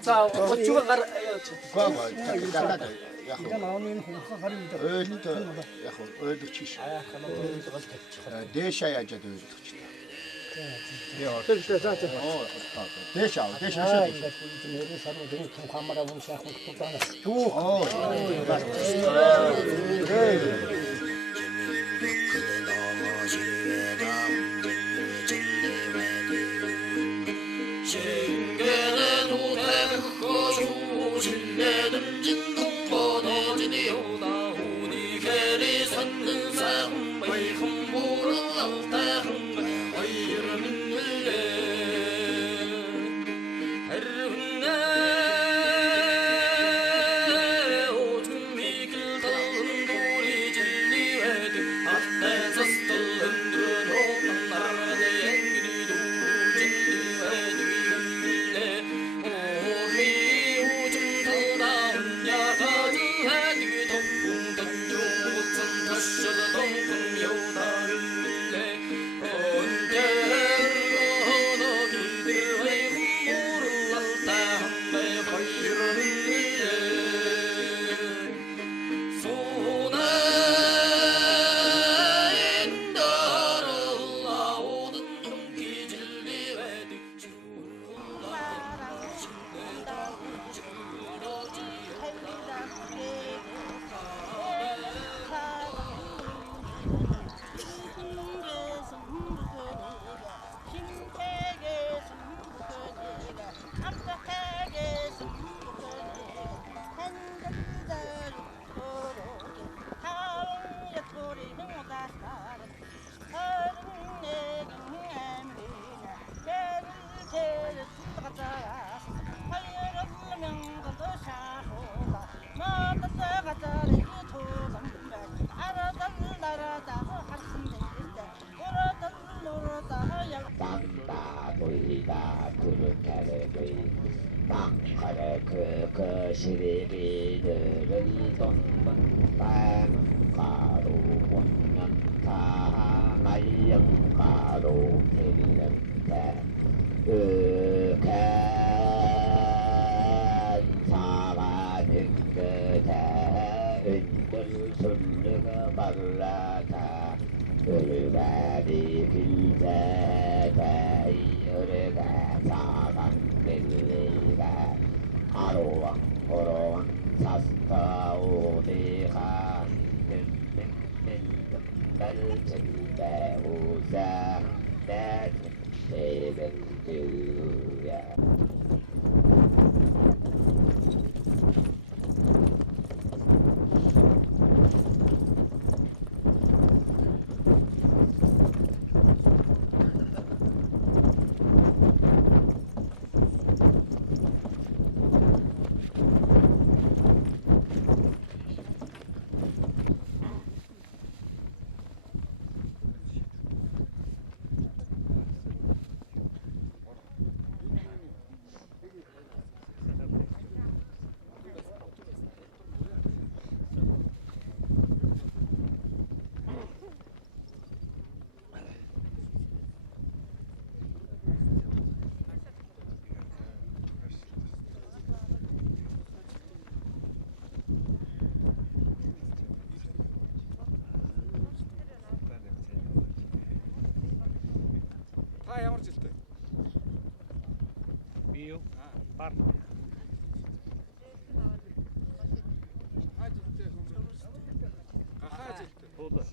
자, 어쭈가 가라. 과거 잠깐만. 이제 나오는 홍사 가리입니다. 어디도 야호 어디 치시. 대샤야 저도 치다. 대샤 대샤. 내리 사로 되게 통과마라 보면 시작한 것도 Bio. Бар. Тулаа.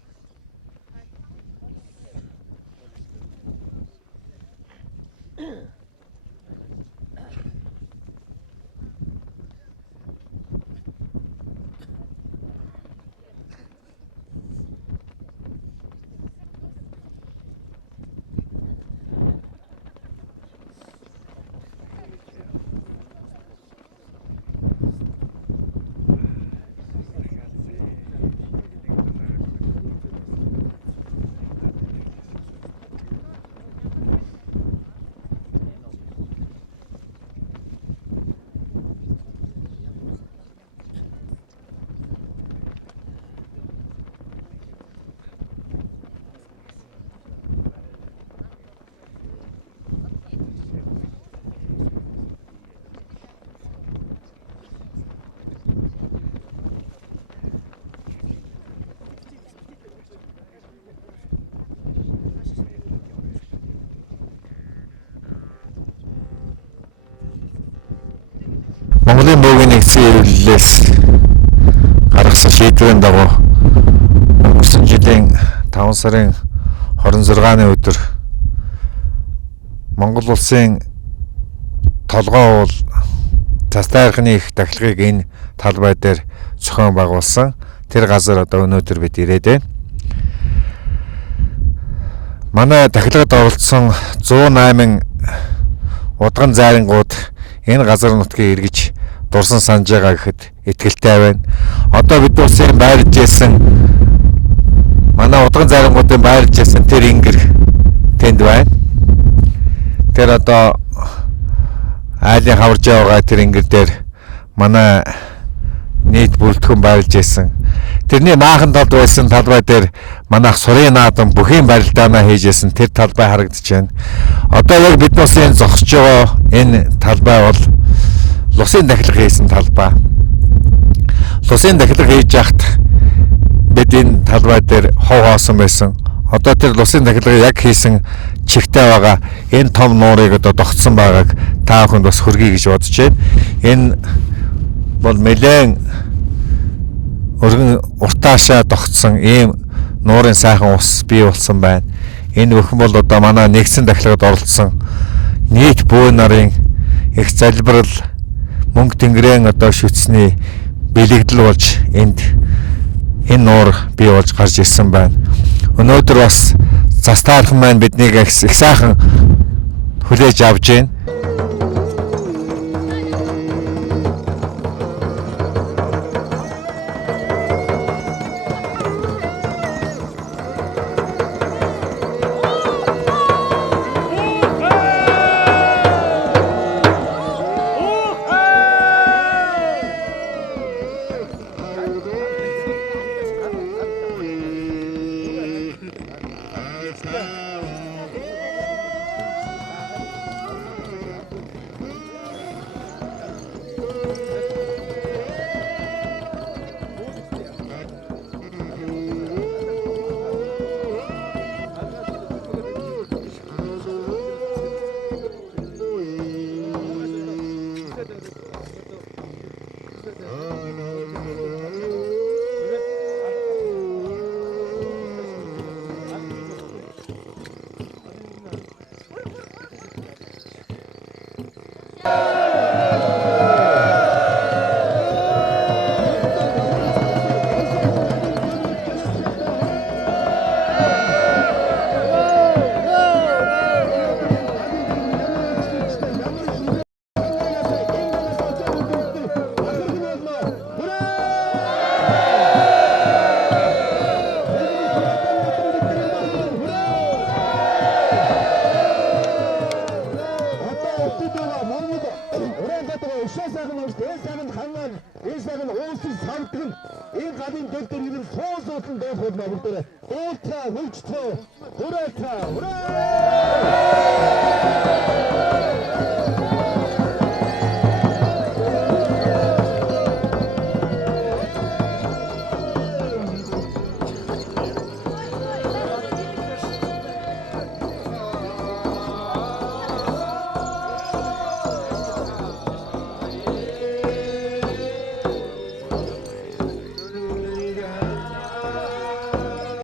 Монголын бөөгийн нэгдсэн хэвлэлээс гаргасан шийдвэрийн дагуу өнгөрсөн жилийн 5 сарын 26-ны өдөр Монгол улсын толгой уул цастайрхны их дахилгыг энэ талбай дээр зохион байгуулсан. Тэр газар одоо өнөөдөр бид ирээд байна. Манай дахилгад оролцсон 108 удган зайрангууд энэ газар нутгийг эргэж дурсан санаж байгаа гэхэд итгэлтэй байна. Одоо бид улсын байрж ийсэн манай удган зайрангуудын байрж ийсэн тэр ингэр тэнд байна. Тэр одоо айлын хаварж байгаа тэр ингэр дээр манай нийт бүрэлдэхүүн байрлж ийсэн. Тэрний наахан талд байсан талбай дээр манайх сурын наадам бүхийн барилдаанаа хийж ийсэн тэр талбай харагдаж байна. Одоо яг бид улсын зогсож байгаа энэ талбай бол Лусын дахилга хийсэн талбай. Лусын дахилга хийж яхад бид энэ талбай дээр хов хоосон байсан. Одоо тэр Лусын дахилга яг хийсэн чигтэй байгаа энэ том нуурыг одоо тогтсон байгааг та бүхэнд бас хүргэе гэж бодож байна. Энэ бол нэлээд өргөн уртаашаа тогтсон ийм нуурын сайхан ус бий болсон байна. Энэ бүхэн бол одоо манай нэгдсэн дахилгад оролцсон нийт бөө нарын их залбирал мөнгө тэнгэрийн одоо шүтсний бэлэгдэл болж энэ нуур бий болж гарч ирсэн байна. Өнөөдөр бас застаархан маань биднийг их сайхан хүлээж авч байна. Hurra!